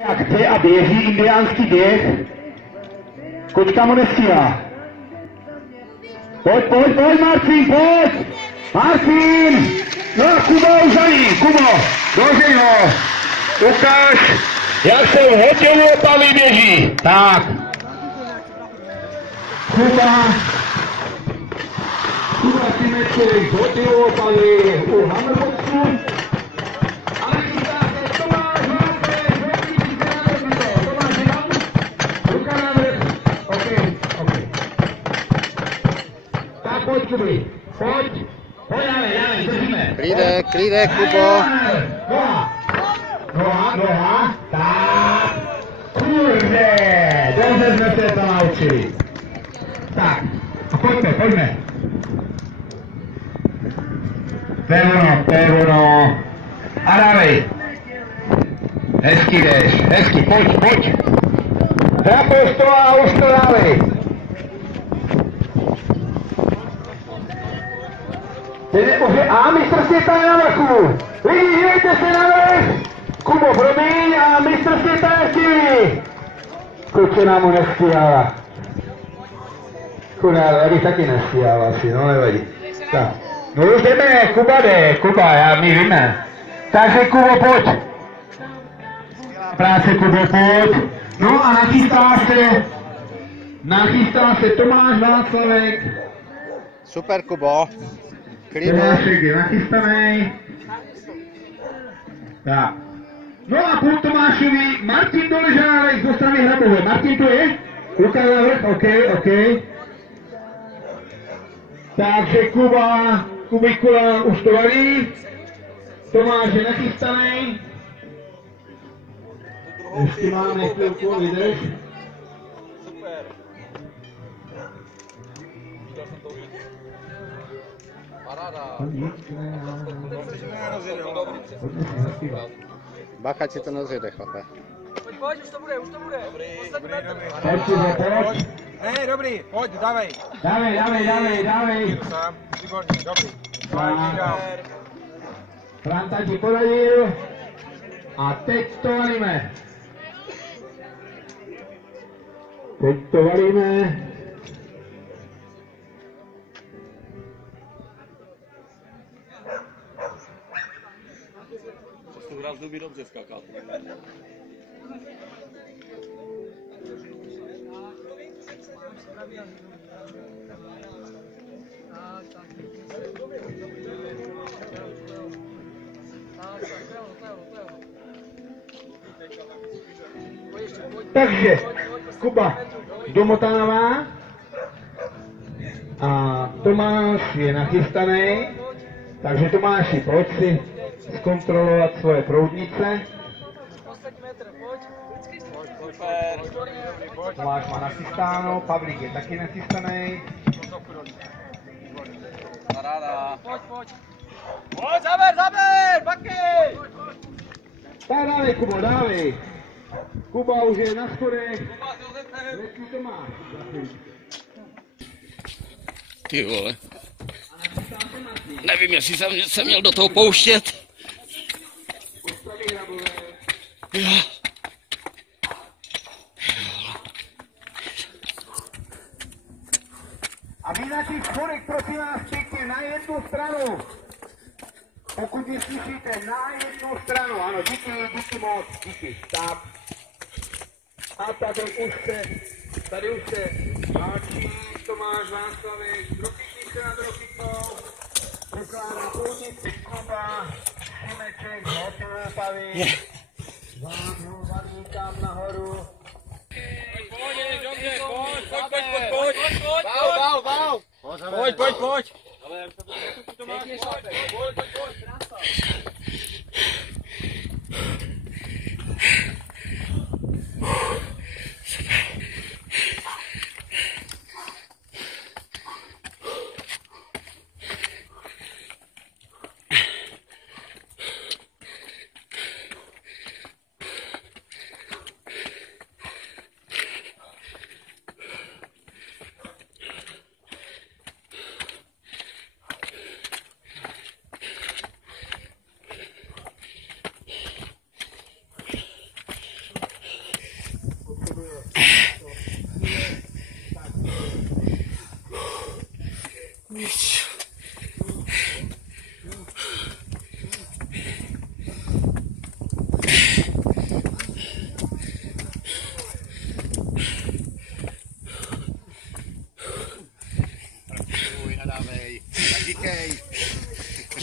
Jak chce a běží indiánský běh. Kočka mu nestíhá. Pojď, Marcin, pojď! Marcin! No, Kubo už za ní, Kubo! Dožej ho! Ukáž, jak se v hotělu opalí běží. Tak. Kuba Šimeček, hotělu opalí u Hammerboxu. Pojď, Kuby, pojď, dále, držíme. Klídek, Kubo. Noha, tak. Kurde, dobře jsme se to naučili. Tak, a pojďme. Pevno. A dávej. Hezky jdeš, pojď. Zaposto a ostro dávej. A mistr světa je na vrchu! Lidi, dívejte se na vrch! Kubo, promiň a mistr světa je chvíli! Kočena mu nestíhala. Chudá, já bych taky nestíhala asi, no nevadí. Tak. No už jdeme, Kuba, my víme. Takže Kubo, pojď! Práce, Kubo, pojď! No a nachystá se Tomáš Václavek. Super, Kubo. Tomášek je nachystaný. Tak. No a po Tomášovi Martin Doležálek z Ostravy Hrabové. Martin tu je? Lukáš na vrch, OK. Takže Kubikula už to valí. Tomáš je nachystaný. Ještě máme chvilku, vydrž. Super. Viděl jsem to víc. Paráda. Bacha, ti to nezjede, chlape. Pojď, už to bude. Dobrý. Pojď. Ne, dobrý, pojď, dávej. Dávej. Sám, výborně, dobrý. Franta ti poradil. A teď to valíme. To hrál zuby dobře skákat. Takže Kuba domotává a Tomáš je nachystaný, takže Tomáši, pojď si zkontrolovat svoje proudnice. Tomáš má nachystáno, Pavlík je taky nachystaný. Pojď, zaber, baky! Tak dávej, Kubo, dávej. Kuba už je na schodech. Letí Tomáš. Ty vole. Nevím, jestli jsem se měl do toho pouštět. Jo. A vy na těch schodech, prosím vás pěkně, na jednu stranu. Pokud mě slyšíte, na jednu stranu. Ano, díky moc, díky. Tak. A tady už se válčí Tomáš Václavek, drofití se nad drofitou, pokládá půlnici Kuba, Šimeček, hotovou paví, vám ho vadí tam nahoru. Pojď.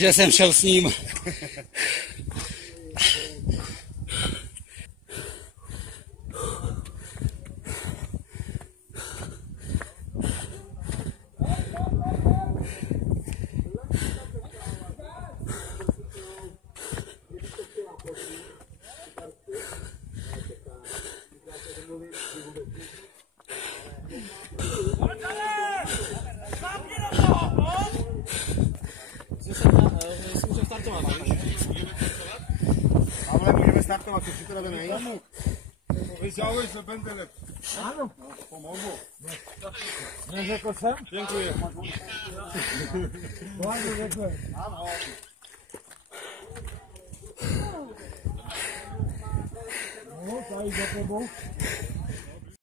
že jsem šel s ním. Ale můžeme startovat, co připravený? Vyžáluj se pentelet. Ano. Pomohu. Neřekl jsem? Děkuji. Vládě řekl. Ano. No, tady za tebou.